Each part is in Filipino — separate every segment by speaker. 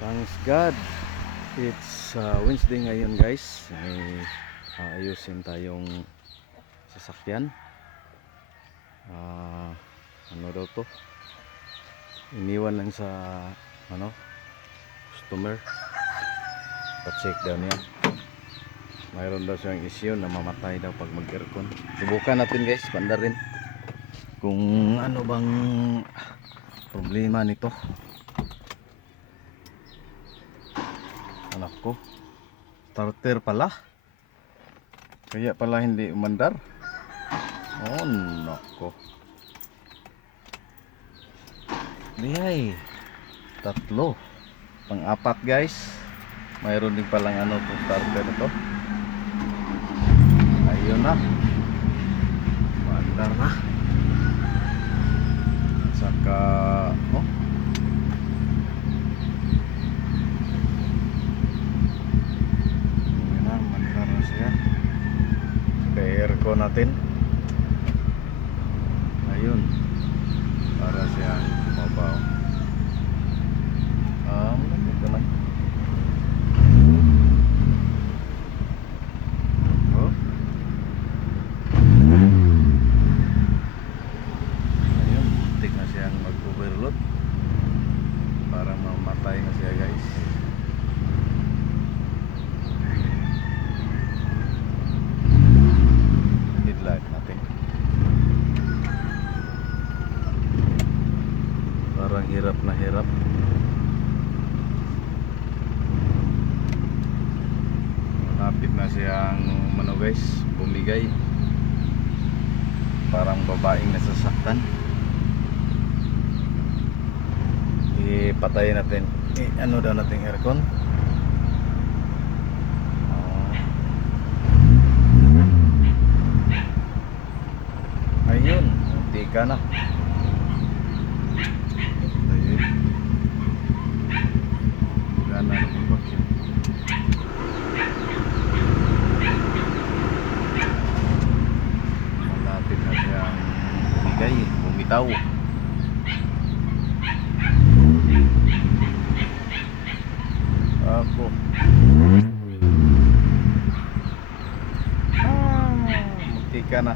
Speaker 1: Thanks God. It's uh, Wednesday ngayon guys. May aayusin tayong sasakyan. Ah, ano daw to? Iniwan lang sa ano customer. Pa-check daw niya. Mayroon daw siyang issue na mamatay daw pag mag-aircon. Subukan natin guys, banda rin. Kung ano bang problema nito. Anak ko. Starter pala. Kaya pala hindi umandar. Oh, nako. Liyay. Tatlo. Pang-apat guys. Mayroon din palang ano itong starter ito. Ayun na. Umandar na. Saka, oh, Yun na, mandar na siya. Saka aircon natin. Ayun. Para siya mabaw. Ah, malapit naman. Oh. Ayun, muntik na siyang mag-overload. Para mamatay na siya guys. headlight natin parang hirap na hirap malapit na siyang guys bumigay parang babaeng nasasaktan ipatay natin eh, ano daw nating aircon Oh. Ayun, hindi ka na. Ayun. Gana na yung vacuum. Malapit na siyang bumigay, bumitaw. Ako. Ah, munti ka na.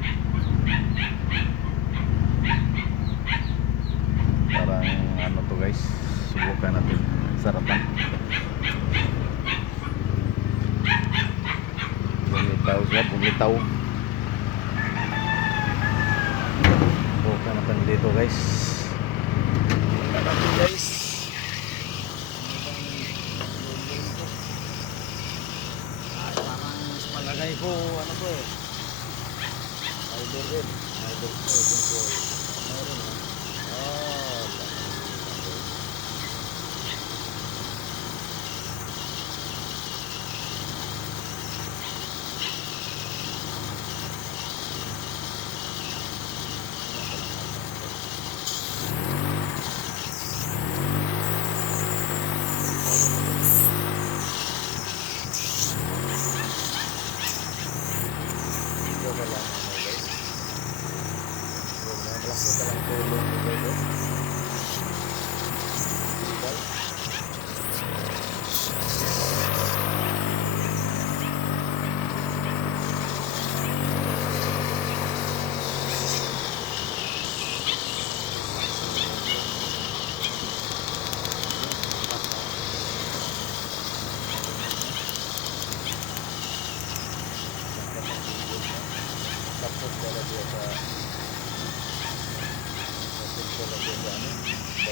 Speaker 1: Parang ano to guys, subukan natin sarapan. Bumitaw siya, bumitaw. Subukan natin dito guys. Natin guys. Ay, parang mas ko ano to eh. Idol rin. Idol ko, tulong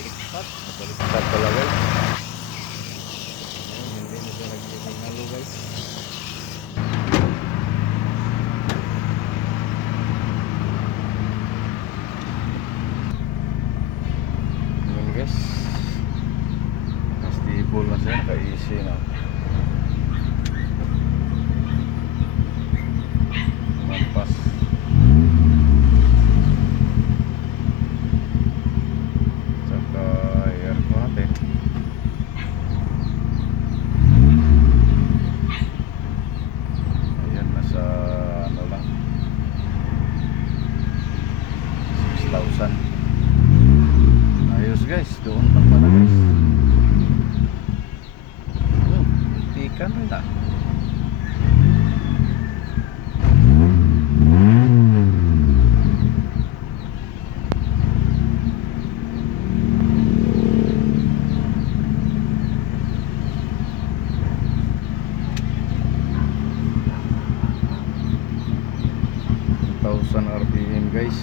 Speaker 1: baliktad baliktad pala guys. Ayun, hindi na siya guys. Yun guys stable na siya ka-easy na Lampas. Saka aircon natin. Ayan, nasa ano lang. 6,000. Ayos guys, doon lang pala guys. Maganda. thousand RPM guys